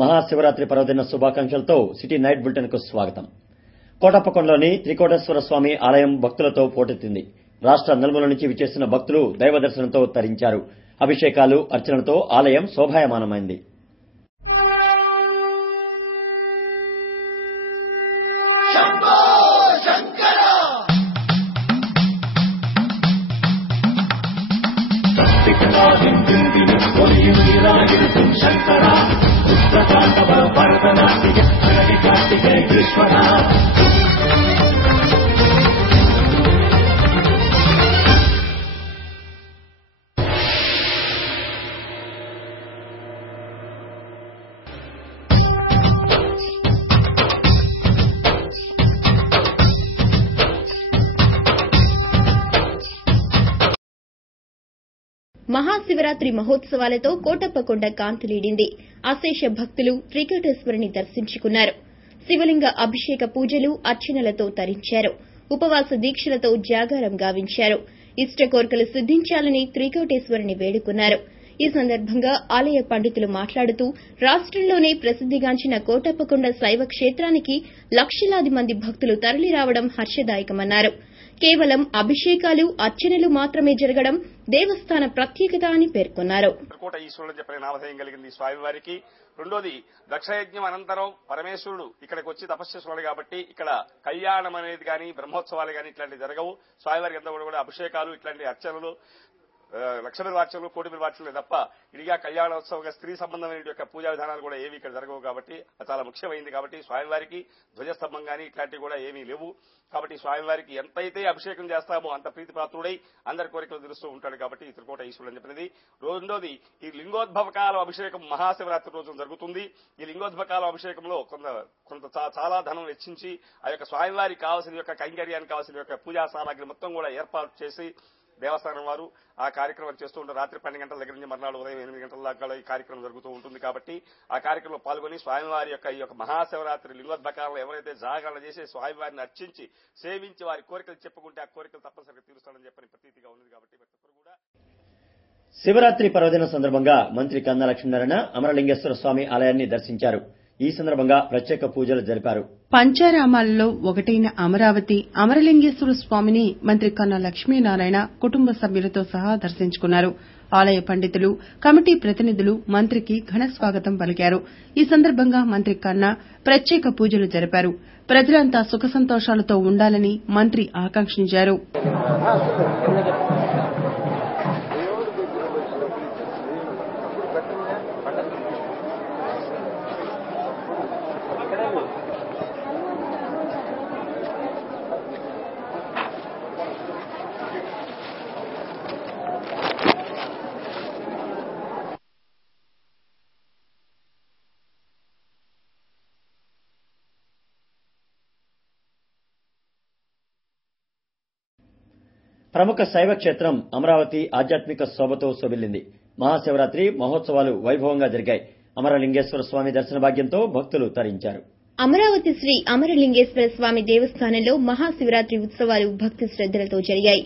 Mahashivratri పర్వదిన శుభాకాంక్షలతో city night bulletin కు స్వాగతం. కోటప్పకొండలోని త్రికోటేశ్వర స్వామి ఆలయం భక్తులతో పోటెత్తింది. రాష్ట్ర నలుమూల నుంచి విచ్చేసిన భక్తులు దైవ దర్శనంతో తరించారు. అభిషేకాలు, అర్చనలతో ఆలయం శోభాయమానమైంది. శంకర రుద్రతాండవ భరతనాట్య అడవి కార్తికేశ్వర మహాశివరాత్రి మహోత్సవాలతో కోటప్పకొండ కాంతులీడింది. అశేష భక్తులు త్రికోటేశ్వరుని దర్శించుకున్నారు. శివలింగ అభిషేక పూజలు, అర్చనలతో తరించారు. ఉపవాస దీక్షలతో జాగారం గావించారు. ఇష్ట కోరికలు సిద్దించాలని త్రికోటేశ్వరుని వేడుకున్నారు. ఈ సందర్భంగా ఆలయ పండితులు మాట్లాడుతూ రాష్టంలోనే ప్రసిద్దిగాంచిన కోటప్పకొండ శైవ క్షేత్రానికి లక్షలాది మంది భక్తులు తరలిరావడం హర్షదాయకమన్నారు. కేవలం అభిషేకాలు, అర్చనలు మాత్రమే జరగడం దేవస్థాన ప్రత్యేకత అని పేర్కొన్నారు. కోట ఈశ్వరుడు చెప్పిన నామధేయం కలిగింది స్వామివారికి. రెండోది దక్షయజ్ఞం అనంతరం పరమేశ్వరుడు ఇక్కడికి వచ్చి తపస్సు చేస్తున్నాడు కాబట్టి ఇక్కడ కళ్యాణం అనేది గాని, బ్రహ్మోత్సవాలు గాని ఇట్లాంటివి జరగవు. స్వామివారికి అంతా కూడా అభిషేకాలు, ఇట్లాంటి అర్చనలు, లక్ష బిల్వార్చనలు, కోటి బిల్వార్చనలు తప్ప ఇడిగా కళ్యాణోత్సవంగా స్త్రీ సంబంధమైన యొక్క పూజా విధానాలు కూడా ఏవి ఇక్కడ జరగవు కాబట్టి అది చాలా ముఖ్యమైంది. కాబట్టి స్వామివారికి ధ్వజస్తంభం గాని ఇట్లాంటివి కూడా ఏమీ లేవు. కాబట్టి స్వామివారికి ఎంతైతే అభిషేకం చేస్తామో అంత ప్రీతిపాత్రుడై అందరి కోరికలు తీరుస్తూ ఉంటాడు. కాబట్టి ఈ త్రికోట ఈశ్వరుడు అని చెప్పినది. రెండోది ఈ లింగోద్భవకాల అభిషేకం మహాశివరాత్రి రోజున జరుగుతుంది. ఈ లింగోద్భవకాల అభిషేకంలో కొంత చాలా ధనం వెచ్చించి ఆ యొక్క స్వామివారికి కావాల్సిన యొక్క కైంకర్యానికి కావాల్సిన యొక్క పూజా సామాగ్రి మొత్తం కూడా ఏర్పాటు చేసి దేవస్థానం వారు ఆ కార్యక్రమం చేస్తూ ఉంటారు. రాత్రి 12 గంటల దగ్గర నుంచి మర్నాడు ఉదయం 8 గంటల దాకా ఈ కార్యక్రమం జరుగుతూ ఉంటుంది. కాబట్టి ఆ కార్యక్రమంలో పాల్గొని స్వామివారి యొక్క ఈ యొక్క మహాశివరాత్రి లింగోద్భకాలను ఎవరైతే జాగరణ చేసి స్వామివారిని అర్చించి సేవించి వారి కోరికలు చెప్పుకుంటే ఆ కోరికలు తప్పనిసరిగా తీరుస్తాడని చెప్పని ప్రతీతిగా ఉన్నది. కాబట్టి భక్తులు కూడా శివరాత్రి పర్వదిన సందర్భంగా మంత్రి కన్నా లక్ష్మీనారాయణ అమరలింగేశ్వర స్వామి ఆలయాన్ని దర్శించారు. ఈ సందర్భంగా ప్రత్యేక పూజలు జరిపారు. పంచారామాలలో ఒకటైన అమరావతి అమరలింగేశ్వర స్వామిని మంత్రి కన్నా లక్ష్మీనారాయణ కుటుంబ సభ్యులతో సహా దర్శించుకున్నారు. ఆలయ పండితులు, కమిటీ ప్రతినిధులు మంత్రికి ఘన స్వాగతం పలికారు. ఈ సందర్భంగా మంత్రి కన్నా ప్రత్యేక పూజలు జరిపారు. ప్రజలంతా సుఖ సంతోషాలతో ఉండాలని మంత్రి ఆకాంక్షించారు. ప్రముఖ శైవ క్షేత్రం అమరావతి ఆధ్యాత్మిక శోభతో శోభిల్లింది. మహాశివరాత్రి మహోత్సవాలు వైభవంగా జరిగాయి. అమరలింగేశ్వర స్వామి దర్శన భాగ్యంతో భక్తులు తరించారు. అమరావతి శ్రీ అమరలింగేశ్వర స్వామి దేవస్థానంలో మహాశివరాత్రి ఉత్సవాలు భక్తి శ్రద్దలతో జరిగాయి.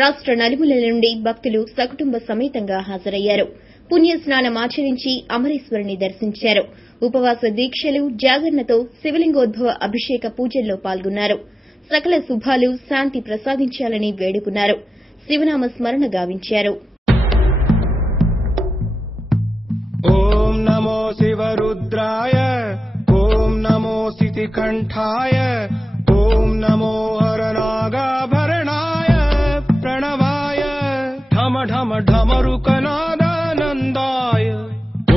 రాష్ట నలుమూలల నుండి భక్తులు సకుటుంబ సమేతంగా హాజరయ్యారు. పుణ్యస్నానమాచరించి అమరేశ్వరుని దర్శించారు. ఉపవాస దీక్షలు, జాగరణతో శివలింగోద్భవ అభిషేక పూజల్లో పాల్గొన్నారు. సకల శుభాలు, శాంతి ప్రసాదించాలని వేడుకున్నారు. శివనామ స్మరణ గావించారు. ఓం నమో శివరుద్రాయ, ఓం నమో సితికంఠాయ, ఓం నమో హరనాగాభరణాయ ప్రణవాయ ఢమ ఢమ ఢమరుకనాదానందాయ,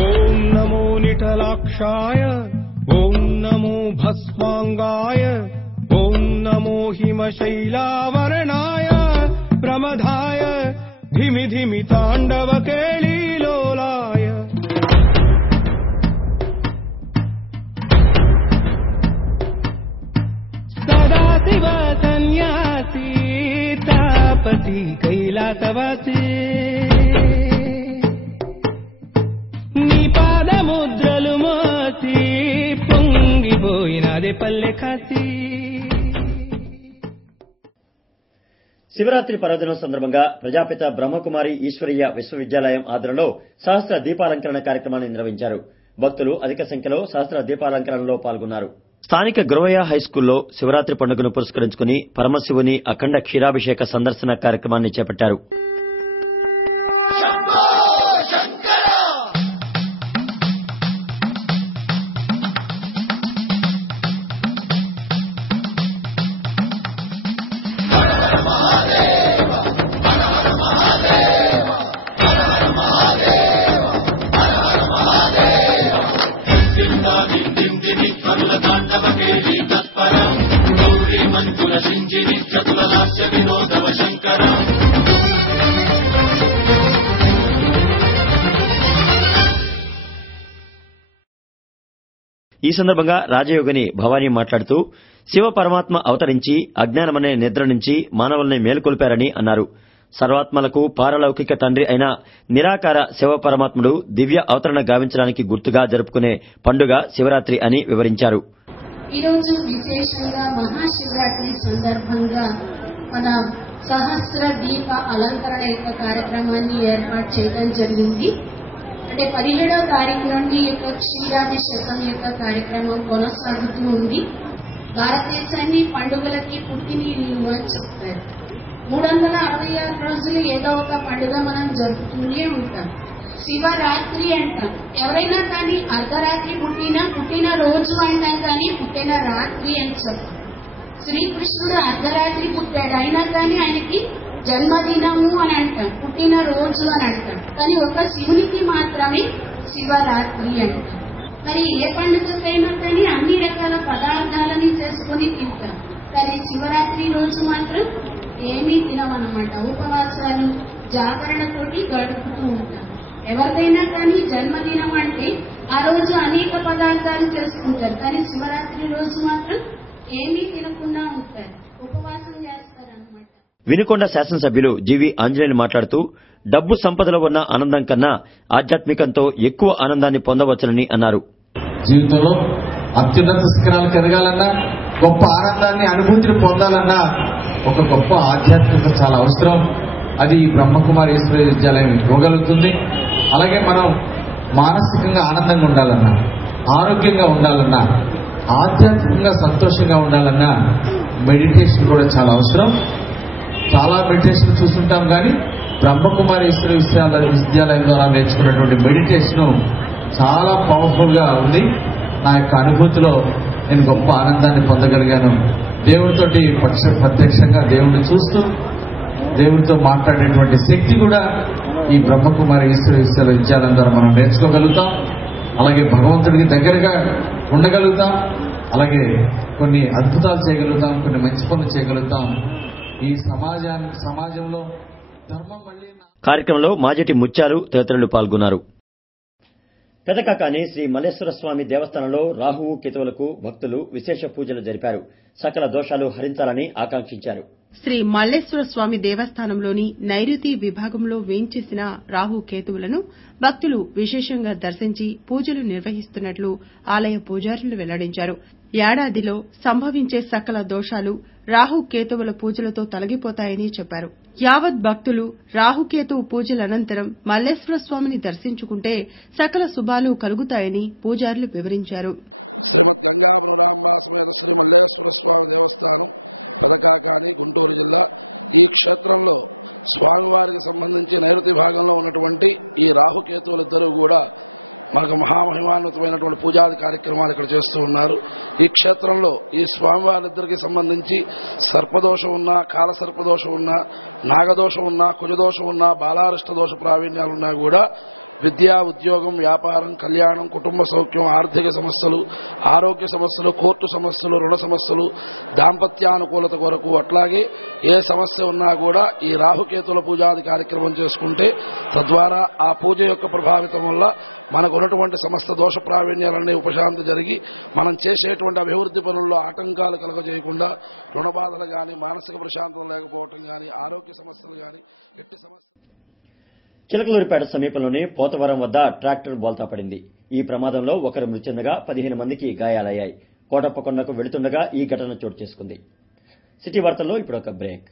ఓం నమో నిఠలాక్షాయ, ఓం నమో భస్మాంగాయ, ఓం నమో హిమశైలావరణాయ ప్రమదాయ ధిమి ధిమి తాండవ కేళీలోలాయ. సదాశివ సన్యాసి తాపసి కైలాసవాసి, నీ పాదముద్రలు మోసి పొంగిపోయినదే పల్లె కాసి. శివరాత్రి పర్వదినం సందర్భంగా ప్రజాపిత బ్రహ్మకుమారి ఈశ్వరీయ విశ్వవిద్యాలయం ఆధ్వర్యంలో సహస్ర దీపాలంకరణ కార్యక్రమాన్ని నిర్వహించారు. భక్తులు అధిక సంఖ్యలో సహస్ర దీపాలంకరణలో పాల్గొన్నారు. స్థానిక గురవయ్య హైస్కూల్లో శివరాత్రి పండుగను పురస్కరించుకుని పరమశివుని అఖండ క్షీరాభిషేక సందర్శన కార్యక్రమాన్ని చేపట్టారు. ఈ సందర్భంగా రాజయోగిని భవానీ మాట్లాడుతూ శివ పరమాత్మ అవతరించి అజ్ఞానమనే నిద్ర నుంచి మానవుల్ని మేల్కొల్పారని అన్నారు. సర్వాత్మలకు పారలౌకిక తండ్రి అయిన నిరాకార శివ పరమాత్ముడు దివ్య అవతరణ గావించడానికి గుర్తుగా జరుపుకునే పండుగ శివరాత్రి అని వివరించారు. ఈరోజు విశేషంగా మహాశివరాత్రి సందర్భంగా మన సహస్ర దీప అలంకరణ యొక్క కార్యక్రమాన్ని ఏర్పాటు చేయడం జరిగింది. అంటే 17వ తారీఖు నుండి యొక్క క్షీరాభిషేకం యొక్క కార్యక్రమం కొనసాగుతూ ఉంది. భారతదేశాన్ని పండుగలకి పుట్టినీళ్ళు అని చెప్తారు. 366 రోజులు ఏదో ఒక పండుగ మనం జరుపుతూనే ఉంటాం. శివరాత్రి అంటాం. ఎవరైనా కానీ అర్ధరాత్రి పుట్టిన రోజు అంటాం కానీ పుట్టిన రాత్రి అని చెప్తాం. శ్రీకృష్ణుడు అర్ధరాత్రి పుట్టాడు, అయినా కానీ ఆయనకి జన్మదినము అని అంటాం, పుట్టిన రోజు అని అంటాం. కానీ ఒక శివునికి మాత్రమే శివరాత్రి అంటాం. మరి ఏ పండుగకైనా కానీ అన్ని రకాల పదార్థాలని చేసుకుని తింటాం. కానీ శివరాత్రి రోజు మాత్రం ఏమీ తినమన్నమాట. ఉపవాసాలు జాగరణతోటి గడుపుతూ ఉంటాం. ఎవరికైనా కానీ జన్మదినం అంటే ఆ రోజు అనేక పదార్థాలు చేసుకుంటారు. కానీ శివరాత్రి రోజు మాత్రం ఏమీ తినకుండా ఉంటారు, ఉపవాసం చేస్తారన్నమాట. వినుకొండ శాసనసభ్యులు జీవి ఆంజనేయులు మాట్లాడుతూ డబ్బు సంపదలో ఉన్న ఆనందం కన్నా ఆధ్యాత్మికంతో ఎక్కువ ఆనందాన్ని పొందవచ్చునని అన్నారు. జీవితంలో అత్యున్నత శిఖరాలకు ఎదగాలన్నా, గొప్ప ఆనందాన్ని అనుభూతిని పొందాలన్నా ఒక గొప్ప ఆధ్యాత్మికత చాలా అవసరం. అది బ్రహ్మకుమారి ఈశ్వర విద్యాలయం ఇవ్వగలుగుతుంది. అలాగే మనం మానసికంగా ఆనందంగా ఉండాలన్నా, ఆరోగ్యంగా ఉండాలన్నా, ఆధ్యాత్మికంగా సంతోషంగా ఉండాలన్నా మెడిటేషన్ కూడా చాలా అవసరం. చాలా మెడిటేషన్ చూస్తుంటాం, కానీ బ్రహ్మకుమారి ఈశ్వర విద్యాలయం ద్వారా నేర్చుకున్నటువంటి మెడిటేషన్ చాలా పవర్ఫుల్ గా ఉంది. నా యొక్క అనుభూతిలో నేను గొప్ప ఆనందాన్ని పొందగలిగాను. దేవుడితోటి ప్రత్యక్షంగా దేవుడిని చూస్తూ దేవుడితో మాట్లాడేటువంటి శక్తి కూడా ఈ బ్రహ్మకుమారి ఈశ్వర విద్యాలయం ద్వారా మనం నేర్చుకోగలుగుతాం. అలాగే భగవంతుడికి దగ్గరగా ఉండగలుగుతాం. అలాగే కొన్ని అద్భుతాలు చేయగలుగుతాం, కొన్ని మంచి పనులు చేయగలుగుతాం. ఈ సమాజంలో ధర్మం మళ్ళీ. కార్యక్రమంలో మాజటి ముత్యాలు తదితరులు పాల్గొన్నారు. పెదకాకాని శ్రీ మల్లేశ్వర స్వామి దేవస్థానంలో రాహువు కేతువులకు భక్తులు విశేష పూజలు జరిపారు. సకల దోషాలు హరించాలని ఆకాంక్షించారు. శ్రీ మల్లేశ్వర స్వామి దేవస్థానంలోని నైరుతి విభాగంలో వేంచేసిన రాహు కేతువులను భక్తులు విశేషంగా దర్శించి పూజలు నిర్వహిస్తున్నట్లు ఆలయ పూజారులు వెల్లడించారు. ఏడాదిలో సంభవించే సకల దోషాలు రాహుకేతువుల పూజలతో తొలగిపోతాయని చెప్పారు. యావత్ భక్తులు రాహుకేతువు పూజల అనంతరం మల్లేశ్వర స్వామిని దర్శించుకుంటే సకల శుభాలు కలుగుతాయని పూజారులు వివరించారు. శ్రీమద్ గంగా పునరాంబ సమేత శ్రీ మల్లేశ్వర స్వామి దేవస్థానం పెదకాకాని, గుంటూరు జిల్లా. ఈ క్షేత్రంలో స్వామివారికి సంబంధించి నైరుతి భాగంలో ఉన్నటువంటి ఈ రాహుకేతువులిద్దరూ కూడా మనకు మహామహిమాన్వితమైనటువంటి పూజాది కార్యక్రమాలు ఇక్కడ చేస్తూ ఉన్నారు. ఈ క్షేత్రంలో ఈ స్వామివారిద్దరికి సంబంధించి సర్పదోషం ఉన్నా, కాలసర్పదోషం ఉన్నా, నాగదోషం ఉన్నా, కుజదోషం ఉన్నా, బాలారిష్ట దోష ప్రావీణ్యాలున్నా కూడా విద్య, ఉద్యోగం, వ్యాపారం, కళ్యాణం, కుటుంబ సౌఖ్యం, ఆర్థిక సమస్యలు, ఆరోగ్య సమస్యలు, కోర్టు సమస్యలు, రుణ సమస్యలు, దాంపత్యానుకూలత కొరకు, అట్లాగే ఏ సమస్య ఉన్నా కూడా ఈ రాహుకేతుల పూజాది కార్యక్రమం చేసుకుంటే తద్వారా ఆ పూజ యొక్క ప్రభావితం వల్ల మనకు ఉన్నటువంటి సమస్త దోష ప్రావీణ్యాలన్నీ ఉపశాంతి జరిగి మనం చేసేటువంటి అభివృద్ధి పనుల్లో ఆటంకాలు కలగజేయకుండా రుణ బాధలు కానీ, మానసిక ప్రశాంతం లేకపోవటం కానీ, ఆరోగ్య సమస్యలు కానీ, ఎట్టి సమస్య. చిలకలూరిపేట సమీపంలోని పోతవరం వద్ద ట్రాక్టర్ బోల్తా పడింది. ఈ ప్రమాదంలో ఒకరు మృతి చెందగా 15 మందికి గాయాలయ్యాయి. కోటప్పకొండకు వెళుతుండగా ఈ ఘటన చోటు చేసుకుంది. సిటీ వార్తల్లో ఇప్పుడు ఒక బ్రేక్.